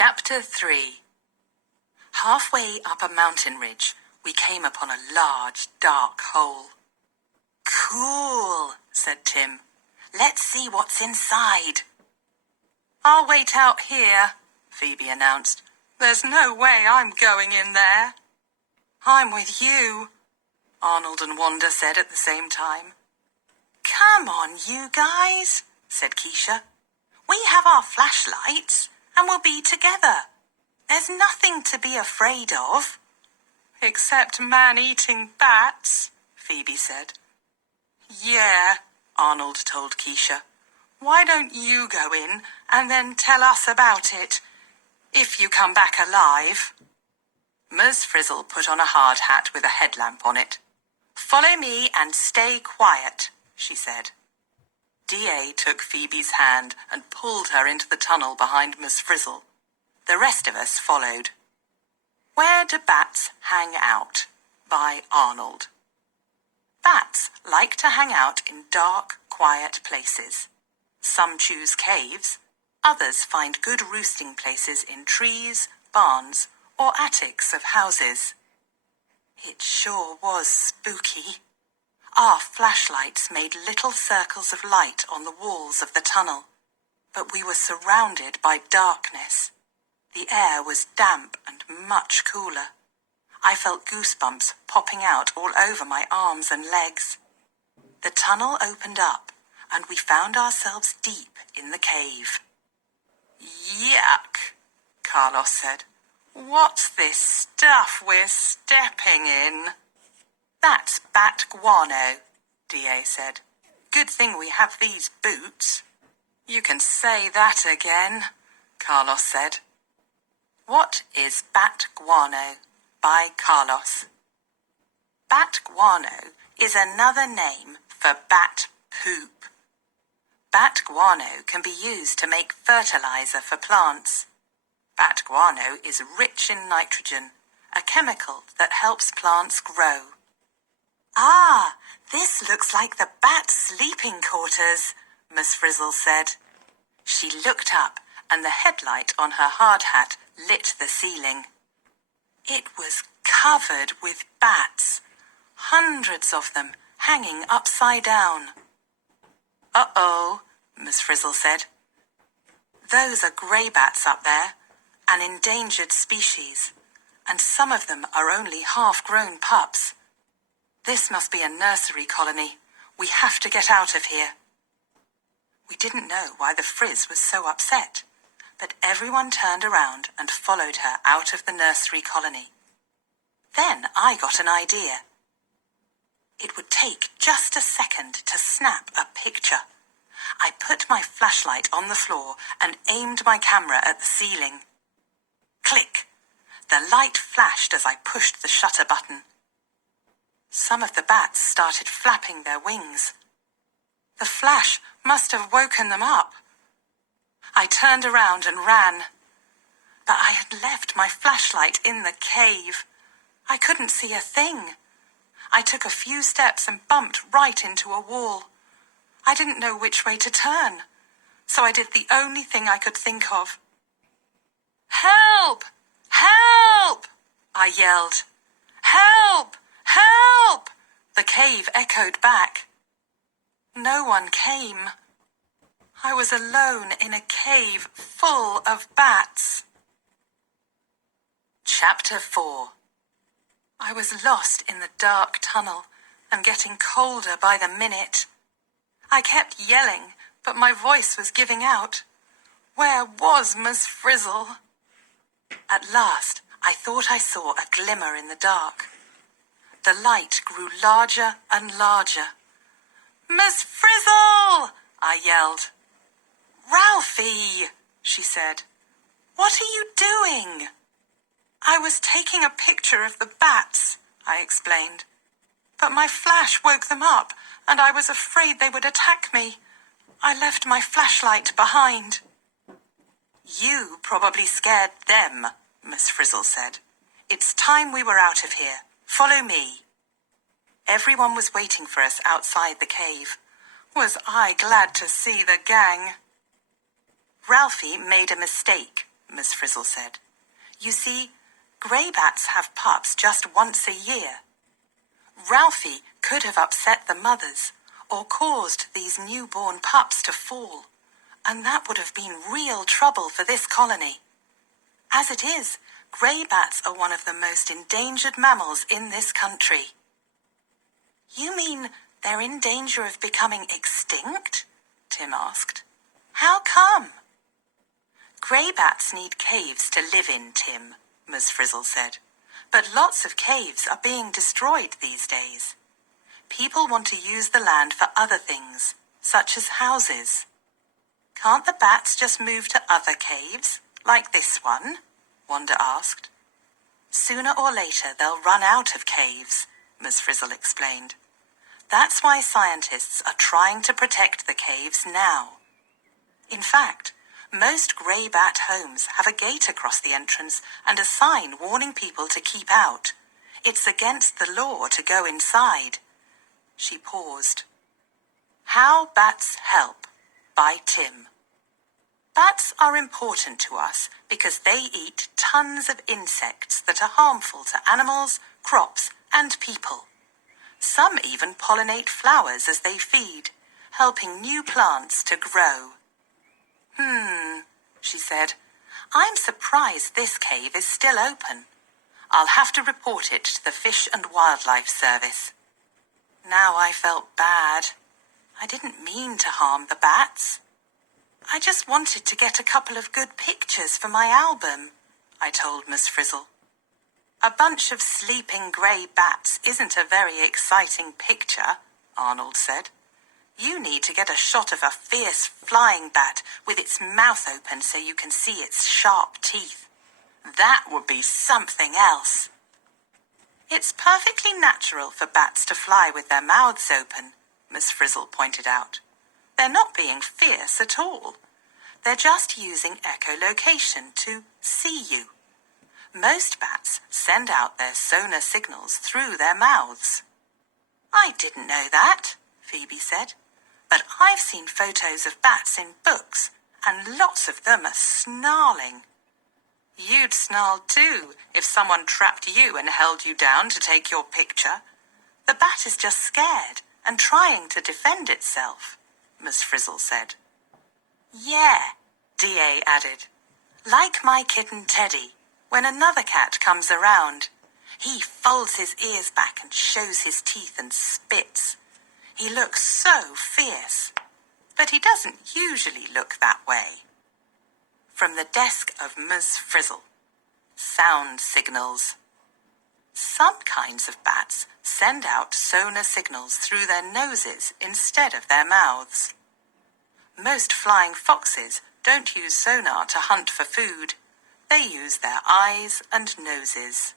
Chapter 3. Halfway up a mountain ridge, we came upon a large, dark hole. "Cool," said Tim. "Let's see what's inside." "I'll wait out here," Phoebe announced. "There's no way I'm going in there." "I'm with you," Arnold and Wanda said at the same time. "Come on, you guys," said Keisha. "We have our flashlights, and we'll be together. There's nothing to be afraid of." "Except man-eating bats," Phoebe said. "Yeah," Arnold told Keisha. "Why don't you go in and then tell us about it, if you come back alive?" Ms. Frizzle put on a hard hat with a headlamp on it. "Follow me and stay quiet," she said. D.A. took Phoebe's hand and pulled her into the tunnel behind Ms. Frizzle. The rest of us followed. Where Do Bats Hang Out? By Arnold. Bats like to hang out in dark, quiet places. Some choose caves, others find good roosting places in trees, barns, or attics of houses. It sure was spooky. Our flashlights made little circles of light on the walls of the tunnel, but we were surrounded by darkness. The air was damp and much cooler. I felt goosebumps popping out all over my arms and legs. The tunnel opened up, and we found ourselves deep in the cave. "Yuck," Carlos said. "What's this stuff we're stepping in?" "That's bat guano," D.A. said. "Good thing we have these boots." "You can say that again," Carlos said. What is bat guano? By Carlos. Bat guano is another name for bat poop. Bat guano can be used to make fertilizer for plants. Bat guano is rich in nitrogen, a chemical that helps plants grow. "Ah, this looks like the bat sleeping quarters," Miss Frizzle said. She looked up, and the headlight on her hard hat lit the ceiling. It was covered with bats, hundreds of them hanging upside down. "Uh-oh," Miss Frizzle said. "Those are grey bats up there, an endangered species, and some of them are only half-grown pups. This must be a nursery colony. We have to get out of here." We didn't know why the Frizz was so upset, but everyone turned around and followed her out of the nursery colony. Then I got an idea. It would take just a second to snap a picture. I put my flashlight on the floor and aimed my camera at the ceiling. Click! The light flashed as I pushed the shutter button. Some of the bats started flapping their wings. The flash must have woken them up. I turned around and ran. But I had left my flashlight in the cave. I couldn't see a thing. I took a few steps and bumped right into a wall. I didn't know which way to turn, so I did the only thing I could think of. "Help! Help!" I yelled. "Help! Help!" The cave echoed back. No one came. I was alone in a cave full of bats. Chapter 4. I was lost in the dark tunnel and getting colder by the minute. I kept yelling, but my voice was giving out. Where was Miss Frizzle? At last, I thought I saw a glimmer in the dark. The light grew larger and larger. "Miss Frizzle!" I yelled. "Ralphie," she said. "What are you doing?" "I was taking a picture of the bats," I explained. "But my flash woke them up, and I was afraid they would attack me. I left my flashlight behind." "You probably scared them," Miss Frizzle said. "It's time we were out of here. Follow me." Everyone was waiting for us outside the cave. Was I glad to see the gang. Ralphie made a mistake. Miss Frizzle said. You see, grey bats have pups just once a year. Ralphie could have upset the mothers or caused these newborn pups to fall, and that would have been real trouble for this colony. As it is, grey bats are one of the most endangered mammals in this country. You mean they're in danger of becoming extinct? Tim asked. How come? Grey bats need caves to live in, Tim, Ms. Frizzle said. But lots of caves are being destroyed these days. People want to use the land for other things, such as houses. Can't the bats just move to other caves, like this one? Wanda asked. Sooner or later they'll run out of caves, Ms. Frizzle explained. That's why scientists are trying to protect the caves now. In fact, most grey bat homes have a gate across the entrance and a sign warning people to keep out. It's against the law to go inside. She paused. How Bats Help by Tim. Bats are important to us because they eat tons of insects that are harmful to animals, crops, and people. Some even pollinate flowers as they feed, helping new plants to grow. She said. I'm surprised this cave is still open. I'll have to report it to the Fish and Wildlife Service. Now I felt bad. I didn't mean to harm the bats. I just wanted to get a couple of good pictures for my album, I told Miss Frizzle. A bunch of sleeping grey bats isn't a very exciting picture, Arnold said. You need to get a shot of a fierce flying bat with its mouth open so you can see its sharp teeth. That would be something else. It's perfectly natural for bats to fly with their mouths open, Miss Frizzle pointed out. They're not being fierce at all. They're just using echolocation to see you. Most bats send out their sonar signals through their mouths. I didn't know that, Phoebe said. But I've seen photos of bats in books, and lots of them are snarling. You'd snarl too if someone trapped you and held you down to take your picture. The bat is just scared and trying to defend itself, Miss Frizzle said. Yeah, D.A. added. Like my kitten Teddy, when another cat comes around. He folds his ears back and shows his teeth and spits. He looks so fierce, but he doesn't usually look that way. From the desk of Ms. Frizzle. Sound signals. Some kinds of bats send out sonar signals through their noses instead of their mouths. Most flying foxes don't use sonar to hunt for food. They use their eyes and noses.